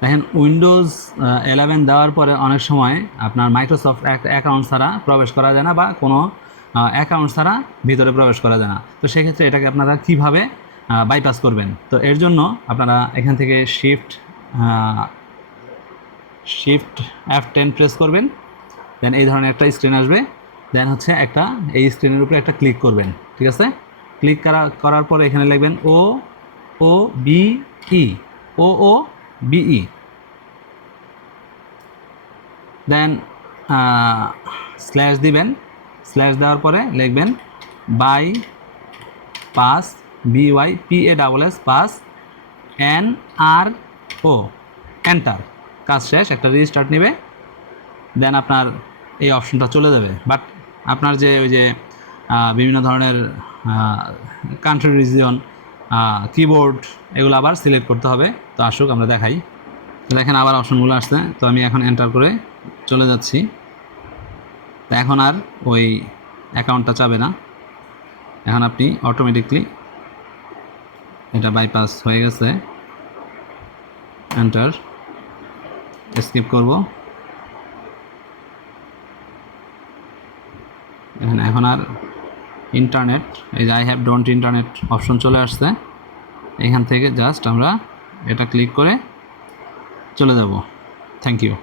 দেখেন Windows eleven দেওয়ার পরে অনেক সময় আপনার মাইক্রোসফট অ্যাকাউন্ট ছাড়া প্রবেশ করা যায় না বা কোনো অ্যাকাউন্ট ছাড়া ভিতরে প্রবেশ করা যায় না। তো সেক্ষেত্রে এটাকে আপনারা কীভাবে বাইপাস করবেন? তো এর জন্য আপনারা এখান থেকে shift shift F ten press করবেন। দেন এই ধরনের একটা স্ক্রিন আসবে। দেন হচ্ছে একটা, এই স্ক্রিনের উপরে একটা ক্লিক করবেন। ঠিক আছে? ক্লিক করা, করার পরে এখানে লিখবেন O O B E O O B E then slash দিবেন স্ল্যাশ দেওয়ার পরে লিখবেন bypass B Y P A double S pass N R O enter কাজ শেষ, একটা রেজিস্টার্ট নেবে দেন আপনার এই অপশনটা চলে যাবে। বাট আপনার যে ওই যে বিভিন্ন ধরনের কান্ট্রি রিজিয়ন কিবোর্ড এগুলো আবার সিলেক্ট করতে হবে। তো আসুক, আমরা দেখাই। দেখেন আবার অপশনগুলো আসছে। তো আমি এখন এন্টার করে চলে যাচ্ছি। তো এখন আর ওই অ্যাকাউন্টটা চাবে না। এখন আপনি অটোমেটিকলি এটা বাইপাস হয়ে গেছে। এন্টার স্কিপ করব। এখন আর ইন্টারনেট এই যে I have don't internet option চলে আসছে। এখান থেকে জাস্ট আমরা এটা ক্লিক করে চলে যাব। Thank you